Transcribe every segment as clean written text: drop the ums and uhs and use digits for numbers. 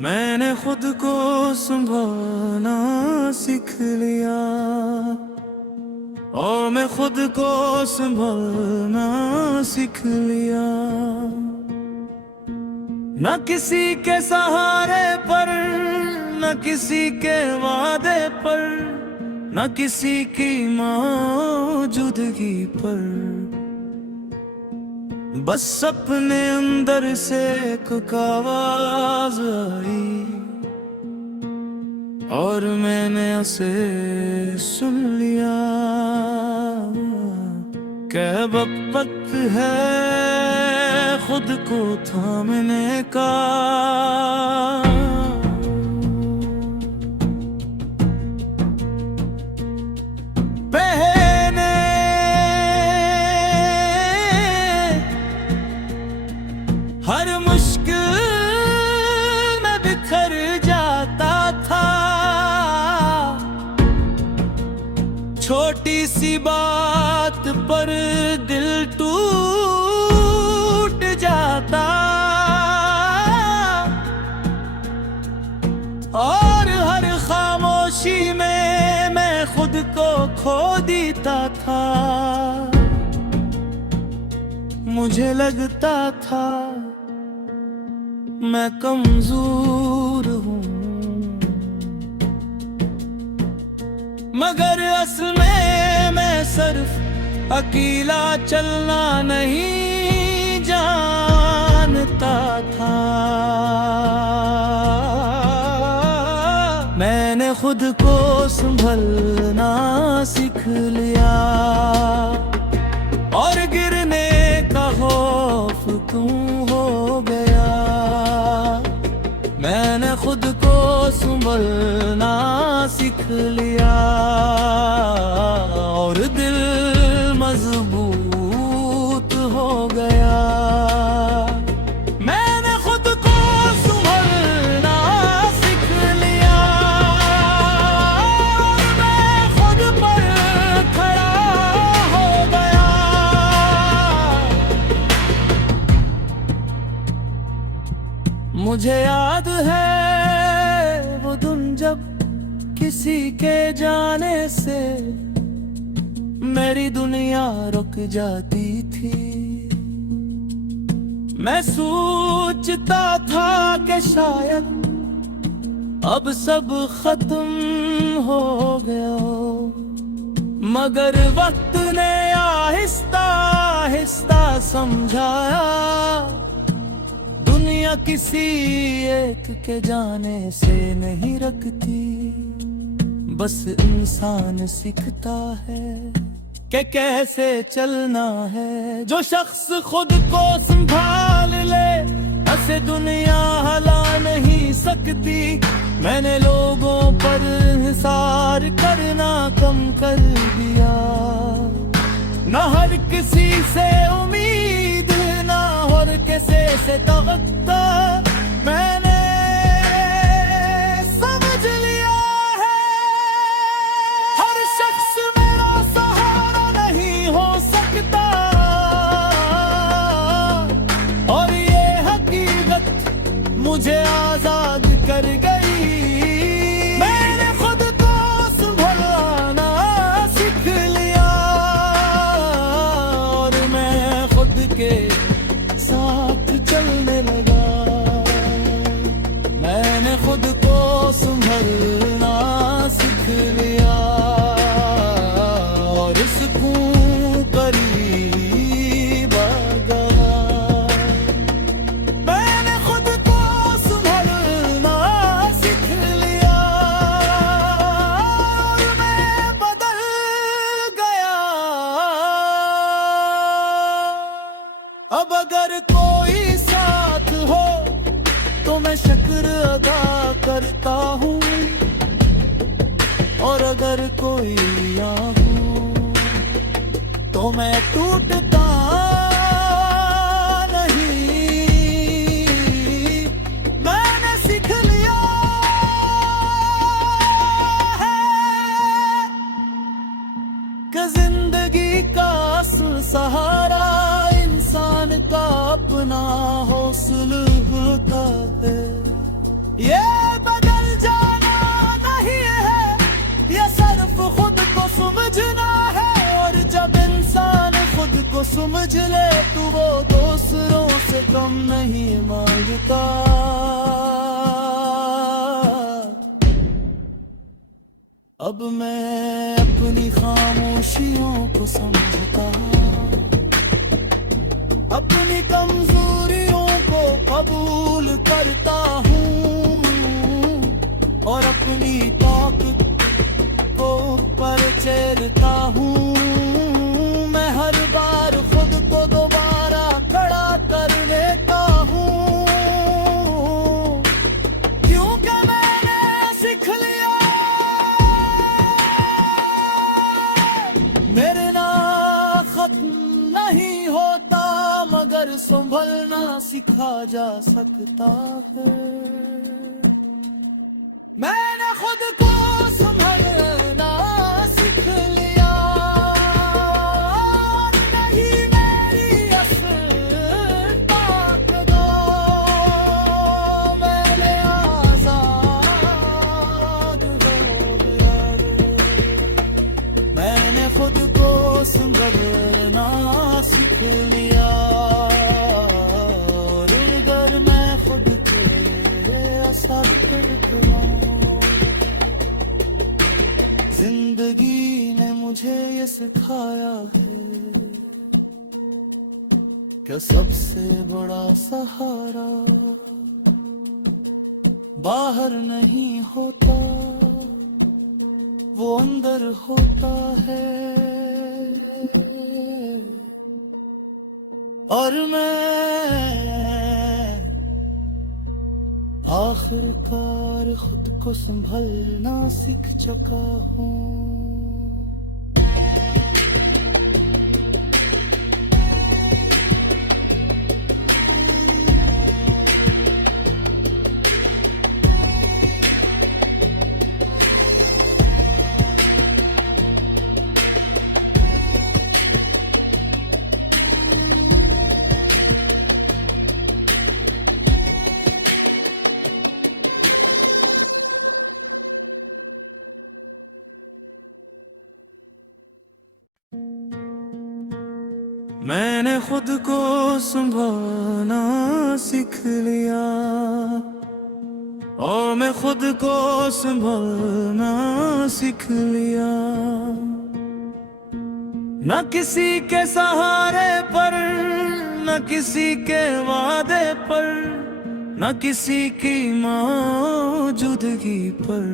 मैंने खुद को संभालना सीख लिया और मैं खुद को संभालना सीख लिया। न किसी के सहारे पर, न किसी के वादे पर, न किसी की मौजूदगी पर, बस अपने अंदर से एक आवाज आई और मैंने उसे सुन लिया। क्या वक्त है खुद को थामने का, हर मुश्किल में बिखर जाता था। छोटी सी बात पर दिल टूट जाता और हर खामोशी में मैं खुद को खो देता था। मुझे लगता था मैं कमजोर हूँ, मगर असल में मैं सिर्फ अकेला चलना नहीं जानता था। मैंने खुद को संभलना सीख लिया और गिरने का खौफ क्यों हो गया। मैंने खुद को संभलना सीख लिया और दिल मजबूत हो गया। मैंने खुद को संभलना सीख लिया और मैं खुद पर खड़ा हो गया। मुझे याद है वो दिन जब किसी के जाने से मेरी दुनिया रुक जाती थी। मैं सोचता था कि शायद अब सब खत्म हो गया, मगर वक्त ने आहिस्ता आहिस्ता समझाया दुनिया किसी एक के जाने से नहीं रखती। बस इंसान सीखता है कि कैसे चलना है। जो शख्स खुद को संभाल ले ऐसे दुनिया हिला नहीं सकती। मैंने लोगों पर इंहिसार करना कम कर दिया, न हर किसी से उम्मीद, न हर किसी से तवक्को। मैंने समझ लिया है हर शख्स मेरा सहारा नहीं हो सकता और ये हकीकत मुझे आजाद कर गई। मैंने खुद को संभालना सीख लिया और मैं खुद के साथ चलने लगा। मैंने खुद को संभलना सीख लिया और सुकून करीब आ गया। मैंने खुद को संभलना सीख लिया और मैं बदल गया। अब अगर कोई साथ हो तो मैं शुक्र अदा करता हूँ और अगर कोई ना हो तो मैं टूटता नहीं। मैंने सीख लिया है कि जिंदगी का असल सहारा इंसान का अपना हौसला होता है। ये को समझ ले तू, वो दूसरों से कम नहीं मांगता। अब मैं अपनी खामोशियों को समझता, अपनी कमजोरियों को कबूल करता हूँ और अपनी ताकत को पर चेरता हूँ। मैं हर बार खुद को दोबारा खड़ा कर लेता हूँ, क्योंकि मैंने सीख लिया मेरे ना खत्म नहीं होता, मगर संभलना सिखा जा सकता है। मैंने खुद को संभलना सीख लिया, नहीं मेरी असल ताकत मैंने आजाद हो गया। मैंने खुद को संभलना सीख लिया, और अगर मैं खुद के असर करता, जिंदगी ने मुझे ये सिखाया है कि सबसे बड़ा सहारा बाहर नहीं होता, वो अंदर होता है। और मैं आखिरकार खुद को संभलना सीख चुका हूँ। मैंने खुद को संभालना सीख लिया, और मैं खुद को संभालना सीख लिया। न किसी के सहारे पर, न किसी के वादे पर, न किसी की मौजूदगी पर,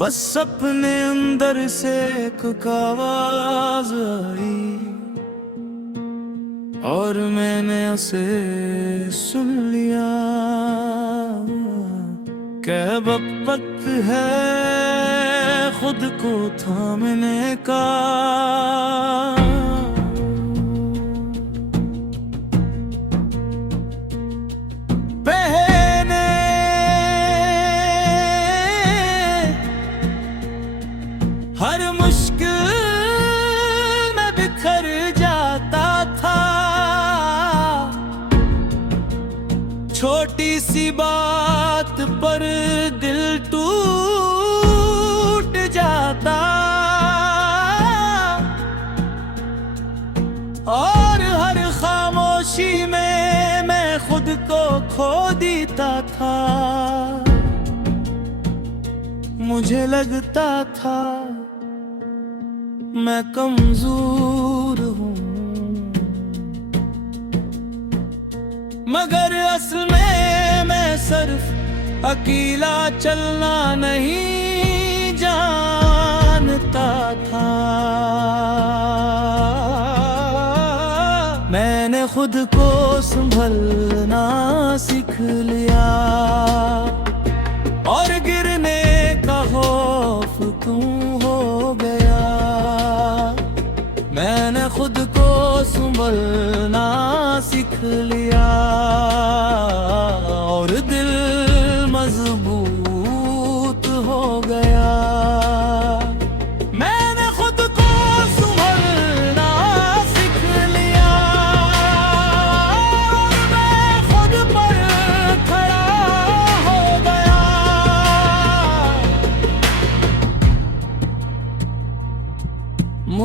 बस अपने अंदर से एक आवाज आई, और मैंने उसे सुन लिया। क्या वक्त है खुद को थामने का, हर मुश्किल में बिखर जाता था। छोटी सी बात पर दिल टूट जाता, और हर खामोशी में मैं खुद को खो देता था। मुझे लगता था मैं कमजोर हूँ, मगर असल में मैं सिर्फ अकेला चलना नहीं जानता था। मैंने खुद को संभलना सीख लिया, और गिरने का खौफ क्यों हो गया। मैंने खुद को संभलना सीख लिया, और दिल मजबूत हो गया। मैंने खुद को संभलना सीख लिया, और मैं खुद पर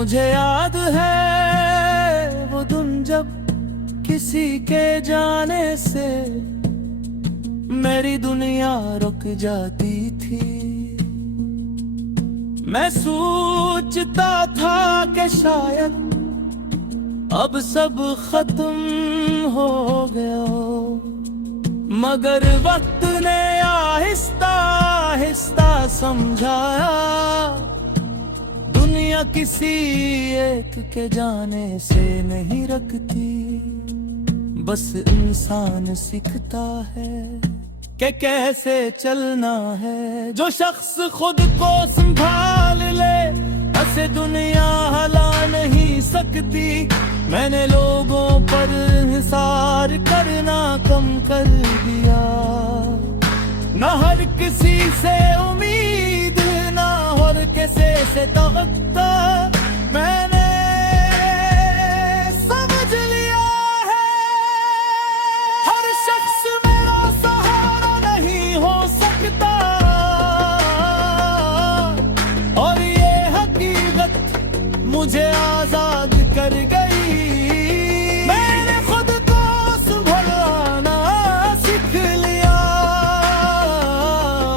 मुझे याद है वो दिन जब किसी के जाने से मेरी दुनिया रुक जाती थी। मैं सोचता था कि शायद अब सब खत्म हो गया, मगर वक्त ने आहिस्ता आहिस्ता समझाया दुनिया किसी एक के जाने से नहीं रखती। बस इंसान सीखता है कि कैसे चलना है। जो शख्स खुद को संभाल ले ऐसे दुनिया हिला नहीं सकती। मैंने लोगों पर हिसार करना कम कर दिया, न हर किसी से उम्मीद, न हर किसी से तवक्को। मैंने समझ लिया है हर शख्स मेरा सहारा नहीं हो सकता, और ये हकीकत मुझे आजाद कर गई। मैंने खुद को संभालना सीख लिया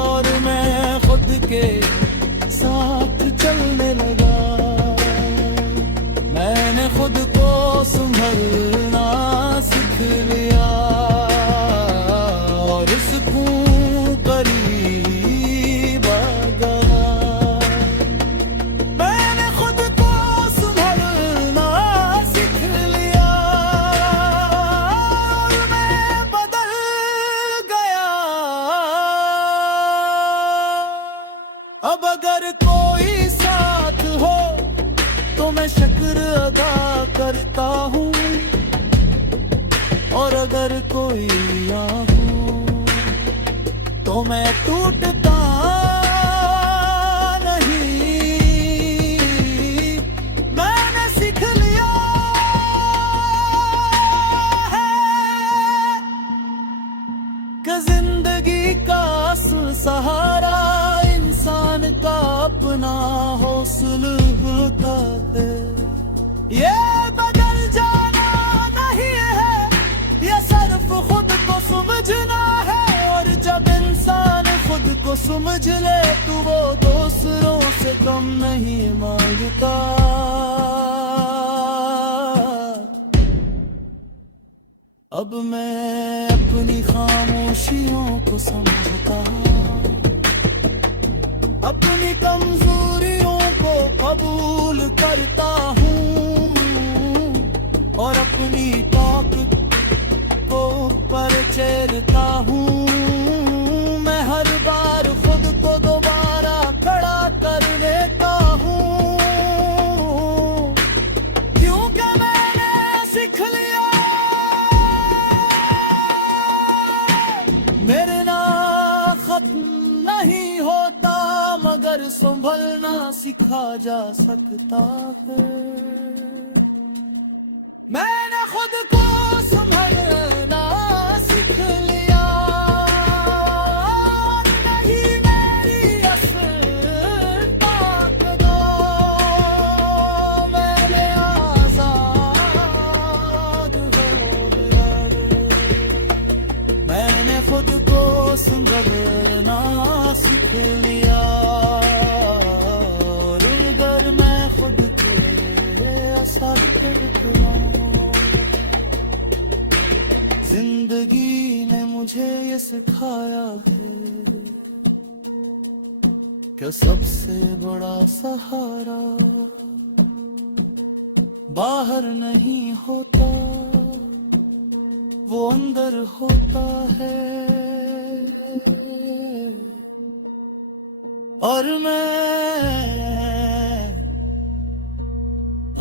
और मैं खुद के साथ चलने लगा। मैंने खुद को संभालना सीख लिया और सुकून करीब आ गया। मैंने खुद को संभालना सीख लिया और मैं बदल गया। अब अगर कोई साथ हो तो मैं शुक्र अदा करता हूँ, और अगर कोई ना हो तो मैं टूटता नहीं। मैंने सीख लिया है कि जिंदगी का असल सहारा इंसान का अपना हौसला होता है। ये बदल जाना नहीं है, ये सिर्फ खुद को समझना है। और जब इंसान खुद को समझ ले तो वो दूसरों से कम नहीं मांगता। अब मैं अपनी खामोशियों को समझता, अपनी कमजोरियों को कबूल करता हूँ और अपनी ताकत को परचेरता हूँ। मैं हर बार खुद को दोबारा खड़ा कर देता हूँ, क्योंकि मैंने सीख लिया मेरे ना खत्म नहीं होता, मगर संभलना सिखा जा सकता है। मैंने खुद को संभलना सीख लिया, नहीं मेरी असल ताकत, मैंने आजाद हो गया। मैंने खुद को संभलना सीख लिया, और अगर मैं खुद के असर करता। जिंदगी ने मुझे ये सिखाया है कि सबसे बड़ा सहारा बाहर नहीं होता, वो अंदर होता है। और मैं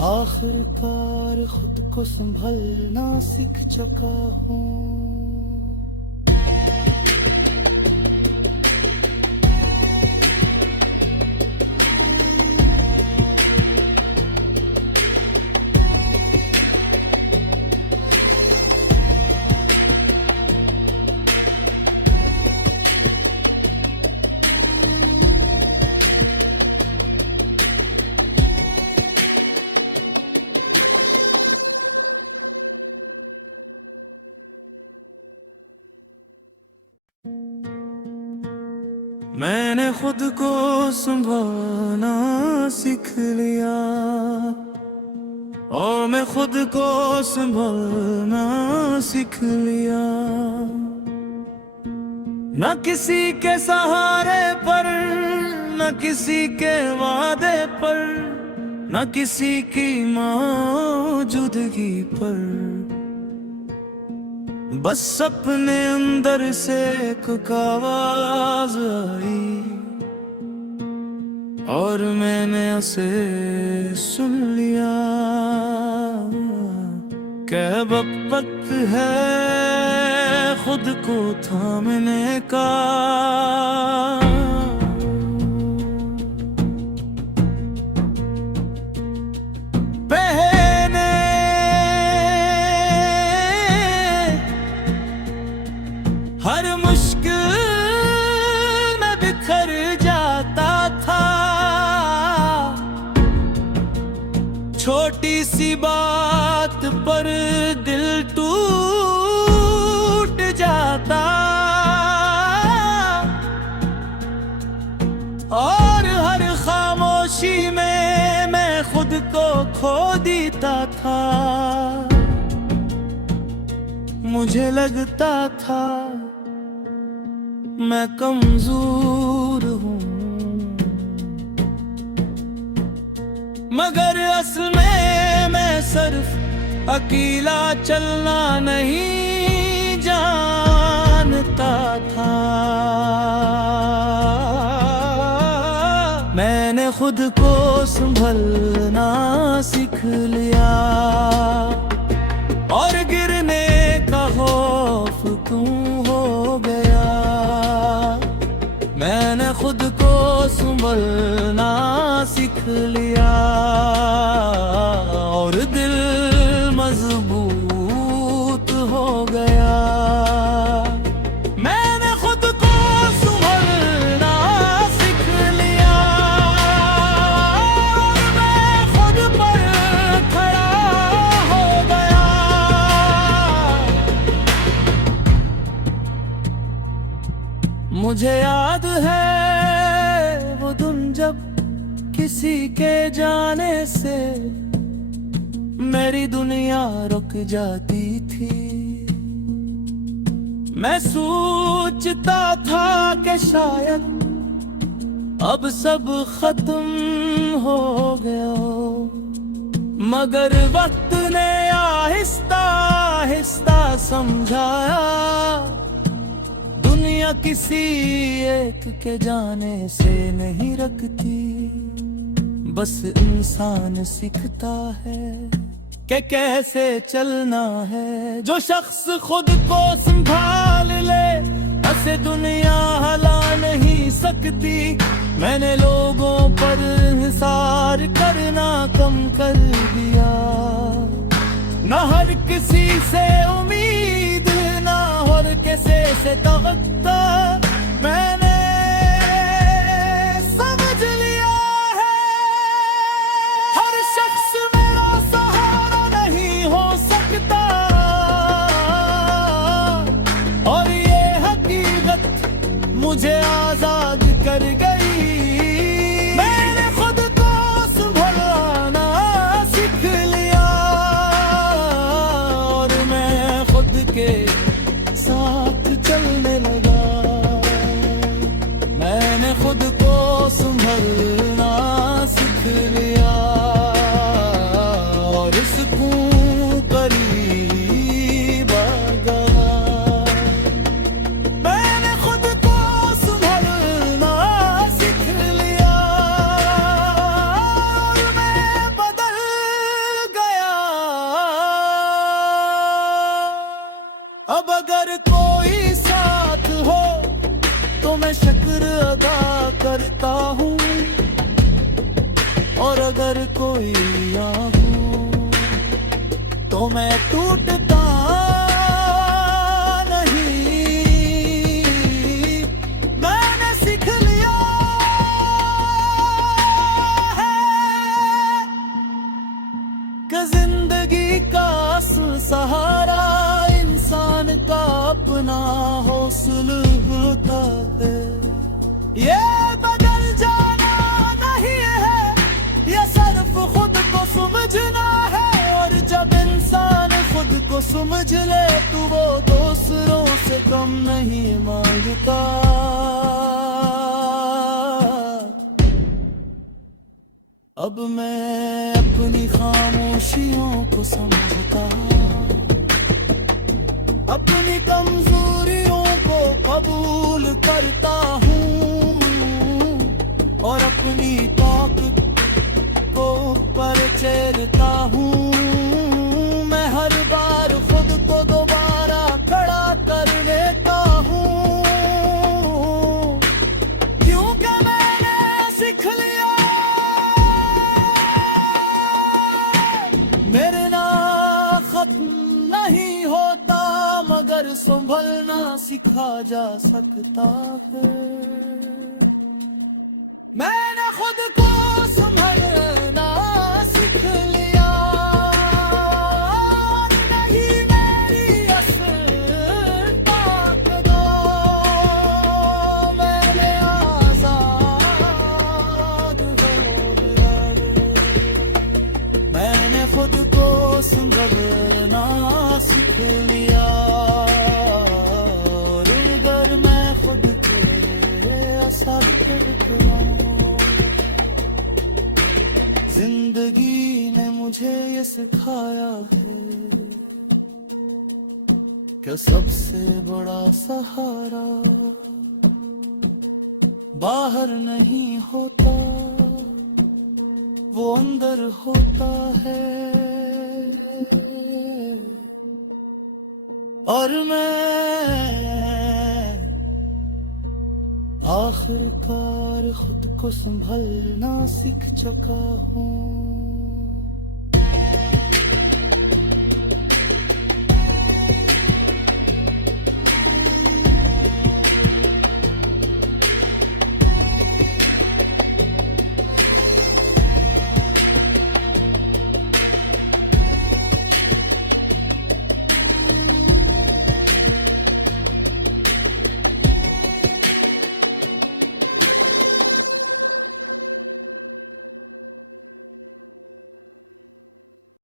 आखिरकार खुद को संभलना सीख चुका हूँ। मैंने खुद को संभालना सीख लिया और मैं खुद को संभालना सीख लिया। न किसी के सहारे पर, न किसी के वादे पर, न किसी की मौजूदगी पर, बस अपने अंदर से एक आवाज आई और मैंने उसे सुन लिया। कब वक्त है खुद को थामने का, पहने हर मुश्किल में बिखर जाता था। छोटी सी बात पर दिल टूट जाता और हर खामोशी में मैं खुद को खो देता था। मुझे लगता था मैं कमजोर हूँ, मगर असल में मैं सिर्फ अकेला चलना नहीं जानता था। मैंने खुद को संभलना सीख लिया और गिरने का खौफ क्यों हो गया। मैंने खुद को संभलना सीख लिया और दिल मजबूत हो गया। मैंने खुद को संभलना सीख लिया और मैं खुद पर खड़ा हो गया। मुझे याद है वो दिन जब किसी के जाने से मेरी दुनिया रुक जाती थी। मैं सोचता था कि शायद अब सब खत्म हो गया, मगर वक्त ने आहिस्ता आहिस्ता समझाया दुनिया किसी एक के जाने से नहीं रखती। बस इंसान सीखता है कि कैसे चलना है। जो शख्स खुद को संभाल ले ऐसे दुनिया हिला नहीं सकती। मैंने लोगों पर इंहिसार करना कम कर दिया, न हर किसी से उम्मीद, न हर किसी से तवक्का। मैंने समझ लिया है हर शख्स मेरा सहारा नहीं हो सकता और ये हकीकत मुझे आजाद कर गई। मैंने खुद को संभलना सीख लिया और मैं खुद के साथ चलने लगा। मैंने खुद को संभलना सीख लिया और सुकून करीब आ गया। मैंने खुद को संभलना सीख लिया और मैं बदल गया। अब अगर कोई साथ हो तो मैं शुक्र अदा करता हूँ और अगर कोई ना हो तो मैं टूटता नहीं। मैंने सीख लिया है कि जिंदगी का असल सहारा इंसान का अपना हौसला होता है। ये बदल जाना नहीं है, ये सिर्फ खुद को समझना है। और जब इंसान खुद को समझ ले तो वो दूसरों से कम नहीं मांगता। अब मैं अपनी खामोशियों को समझता, अपनी कमजोरियों को कबूल करता हूँ और अपनी ताकत को परचेरता हूँ। मैं हर बार खुद को दोबारा खड़ा कर लेता हूँ, क्योंकि मैंने सीख लिया मेरे ना खत्म नहीं होता, मगर संभलना सिखा जा सकता है। मैंने खुद को संभलना सीख लिया, नहीं मेरी असल ताकत मैंने आजाद हो गया। मैंने खुद को संभलना सीख लिया, और अगर मैं खुद के असर करता, जिंदगी ने मुझे ये सिखाया है कि सबसे बड़ा सहारा बाहर नहीं होता, वो अंदर होता है। और मैं आखिरकार खुद को संभलना सीख चुका हूँ।